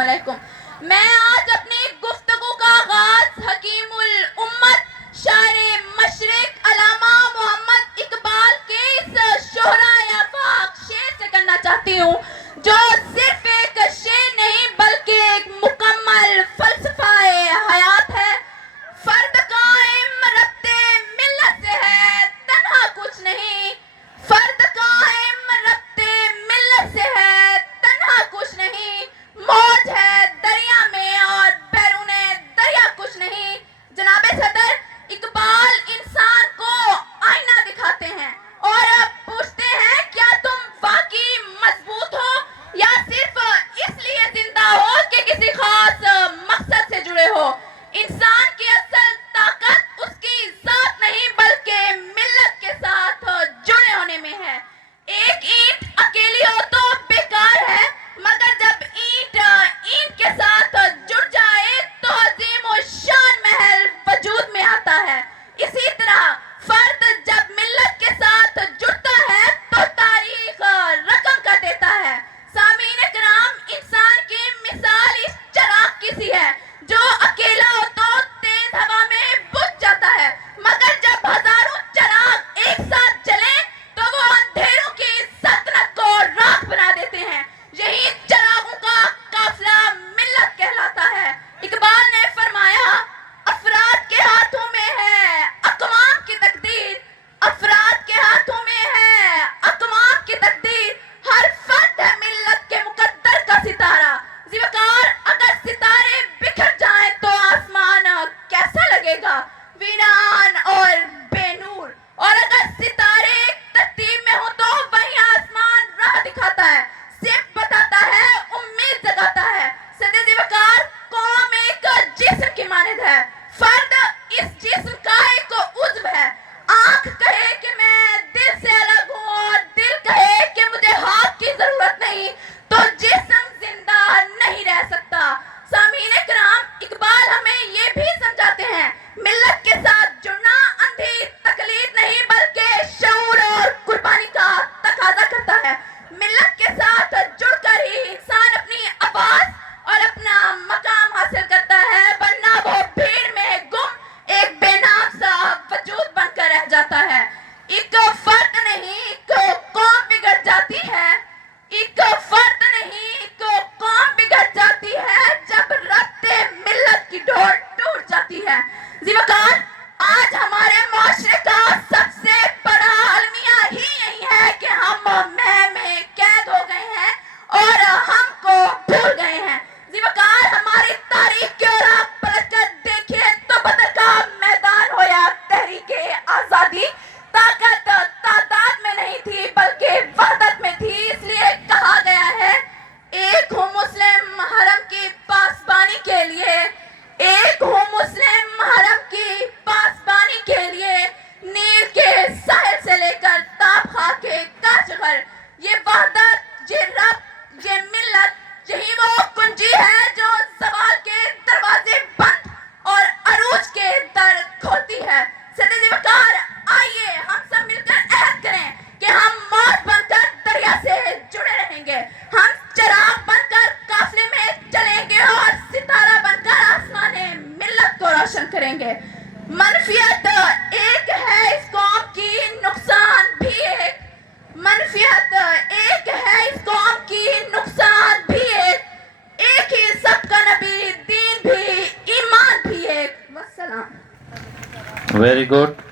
علیکم. میں آج اپنی گفتگو کا آغاز حکیم الامت شاعر مشرق علامہ محمد اقبال کے اس شہرائے آفاق شعر سے کرنا چاہتی ہوں جو صرف ایک شعر نہیں بلکہ ایک مکمل فلسفہ حیات ہے. فرد قائم ربط ملت سے ہے تنہا کچھ نہیں. فرد قائم ربط ملت سے ہے تنہا کچھ نہیں. موج ہے دریا میں اور بیرون دریا کچھ نہیں. جناب صدر، اقبال انسان کو آئینہ دکھاتے ہیں اور پوچھتے ہیں کیا تم واقعی مضبوط ہو یا صرف اس لیے زندہ ہو کہ کسی خاص مقصد سے جڑے ہو. انسان کی اصل طاقت اس کی ذات نہیں بلکہ ملت کے ساتھ جڑے ہونے میں ہے. ایک اینٹ اکیلی ہو تو بیکار ہے، مگر جب اینٹ کے ساتھ جڑ جائے تو عظیم و شان محل وجود میں آتا ہے. اسی طرح فرد جب ملت کے ساتھ جڑتا ہے تو تاریخ رقم کر دیتا ہے. سامعین کرام، انسان کی مثال اس چراغ کی سی ہے جو اکیلا ہو تو تیز ہوا میں بجھ جاتا ہے، مگر جب ہزاروں چراغ ایک ساتھ جلیں تو وہ اندھیروں کی سلطنت کو راکھ بنا دیتے ہیں. یہی چراغوں کا قافلہ ملت کہلاتا ہے. اقبال نے فرمایا، افراد کے ہاتھوں میں ہے اقوام کی تقدیر. افراد کے ہاتھوں میں ہے اقوام کی تقدیر. ہر فرد ہے ملت کے مقدر کا ستارہ. زیوکار، اگر ستارے بکھر جائیں تو آسمان کیسا لگے گا؟ ویران اور بے نور. اور اگر ستارے ایک ترتیب میں ہوں تو وہی آسمان راہ دکھاتا ہے، صرف بتاتا ہے، امید جگاتا ہے. صدر زیوکار، قوم ایک جسم کی مانند ہے. فرد اس جسم کا ایک عضو ہے. آنکھ کہے کہ میں دل سے الگ ہوں اور دل کہے کہ مجھے ہاتھ کی ضرورت نہیں تو جسم زندہ نہیں رہ سکتا. سامعین کرام، اقبال ہمیں یہ بھی سمجھاتے ہیں ملت کے ساتھ جڑنا اندھی تقلید نہیں بلکہ شعور اور قربانی کا تقاضا کرتا ہے. ملت کے ساتھ جڑ کر ہی انسان اپنی آواز اور اپنا مقام حاصل کرتا ہے، ورنہ وہ بھیڑ میں گم ایک بے نام سا وجود بن کر رہ جاتا ہے. ایک فرد نہیں ایک قوم بگڑ جاتی ہے. ایک فرد نہیں ایک قوم بگڑ جاتی ہے جب ربط ملت کی ڈور ٹوٹ جاتی ہے. زیوکار، آج ہمارے معاشرے کا سب سے بڑا المیہ ہی یہی ہے کہ ہم میں قید ہو گئے ہیں اور ہم کو بھول گئے ہیں. زیوکار، ہماری تاریخ کی اور آپ پلٹ کر دیکھیں تو بدر کا میدان ہو یا تحریک آزادی، طاقت تعداد میں نہیں تھی بلکہ وحدت میں تھی. اس لیے کہا گیا ہے، ایک ہوں مسلم حرم کی پاسبانی کے لیے، ایک ہوں مسلم حرم کی پاسبانی کے لیے، نیل کے ساحل سے لے کر تاب خاک کے کاشغر. یہ وحدت، یہ رب، یہ ملت، یہی وہ کنجی ہے جو زوال کے دروازے بند اور عروج کے در کھولتی ہے. صدر زیوکار، آئیے ہم سب مل کر عہد کریں کہ ہم موج بن کر دریا سے جڑے رہیں گے. ہم چراغ بن کر قافلے میں چلیں گے اور ستارہ بن کر آسمان ملت کو روشن کریں گے. منفیت ایک ہے اس قوم کی، نقصان بھی ایک. منفیت ایک ہے اس قوم کی، نقصان بھی ایک. ایک ہی سب کا نبی، دین بھی، ایمان بھی ایک. والسلام. Very good.